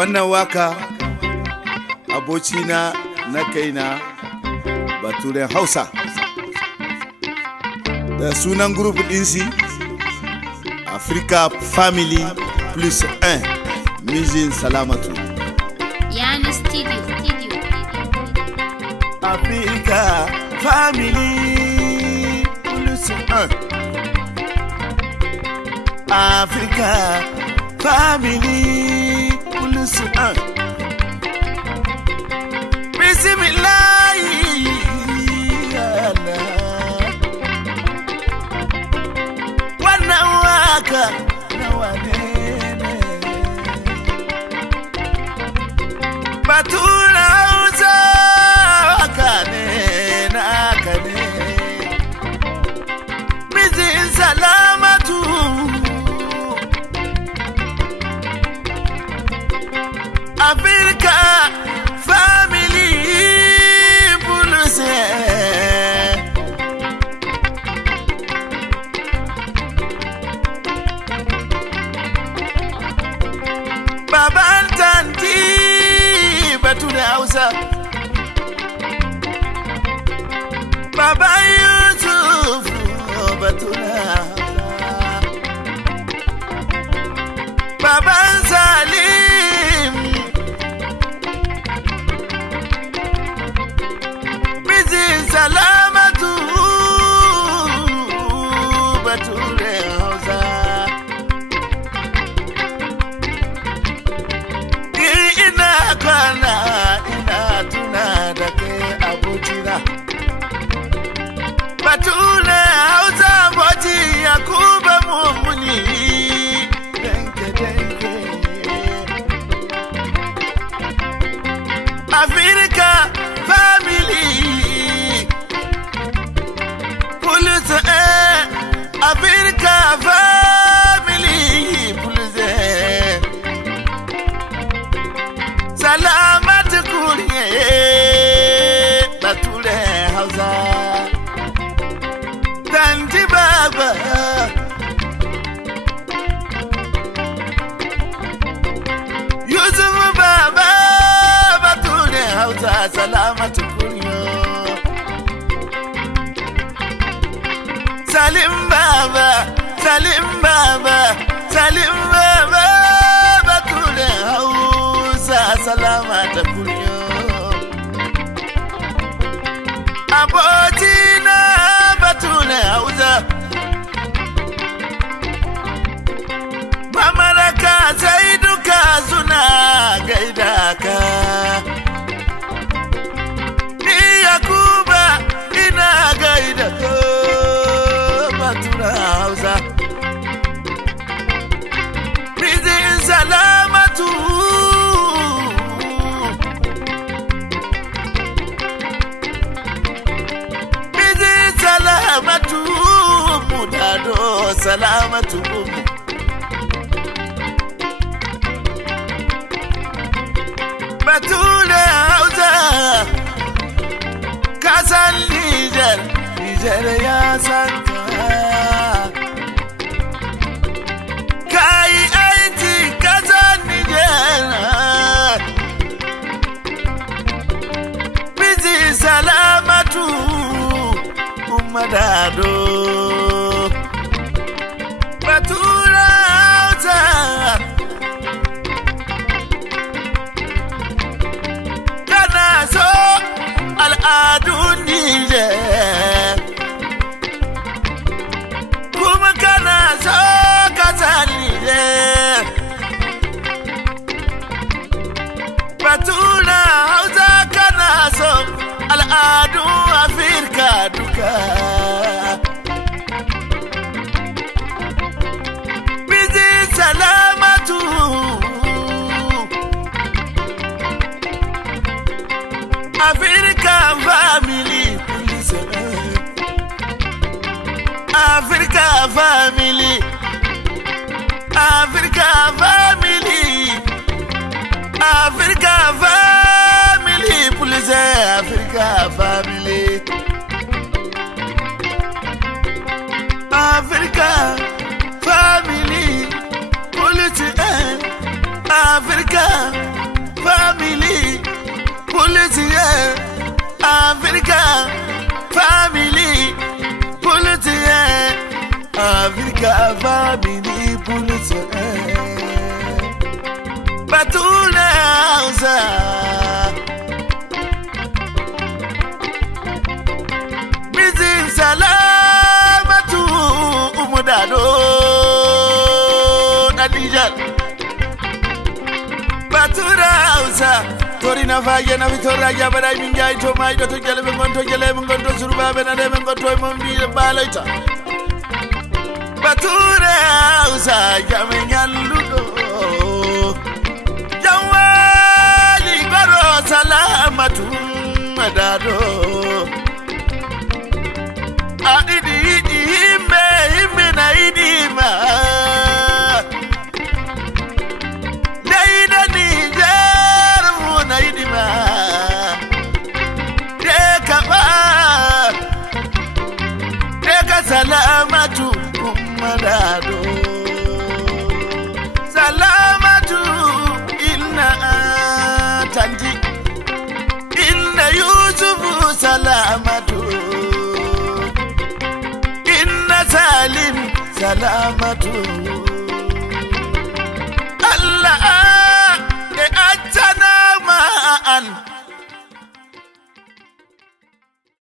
Wannan waka abocina na kaina Baturen Hausa da sunan group ɗinsi Africa Family Plus 1 Mijin Salamatu Yana Studio Africa Family Plus 1 Africa Family Plus 1 Bismillah Wannan waka na wane ne Baturen Hausa waka ne naka ne Mijin Salamatu Africa Family Plus Baban Tanti Baturen Hausa Baban Yusuf Baturen Hausa Baban Salim Mijin Salamatu Baturen Hausa ina kwana ina tuna da kai abokina Baturen Hausa boci Yakuba Mummuni danke Africa Family Plus 1 Africa Family Plus 1 Salamat Kuriye Baturen Hausa Tanti Baba Yusuf Baba Baturen Hausa Salamat Kuriye Salim Baba Baturen Hausa Salamat Kuriye Abocina Baturen Hausa Mamaraka sai duka suna gaida ka Ni Yakuba ina gaida ka Baturen Hausa Mijin Salamatu Mijin Salamatu Mudado Salamatu Baturen Hausa Kasan Nijar ya san ka yi aiki kasan Nijar Mijin Salamatu Umadado Baturen Hausa kana so al'adun Nijar kuma kana so kasan Nijar Baturen Hausa kana so al'adun Afirka duka Mijin Salamatu Africa Family Plus 1 Africa Family Africa Family Africa Family Plus 1 Africa Family Africa Family Plus 1 Africa Africa family Pulitzer Africa family Pulitzer Batuna Hausa Mizin Salamatu Umudado Nadijan Batuna Hausa Torina Faya na Victoria Yabara Minjai to my to Gelemonto Surba Benademonto Mombi Balaita Batuna Hausa Yaminyan Ludo Jawali Garo Salamatu Madado Adidi Hime na idima Deida Niger Muna idima Deka Salamatu Madado Salamatu Inna Tanti Inna Yusufu Salamatu Inna Salim Salamatu Allah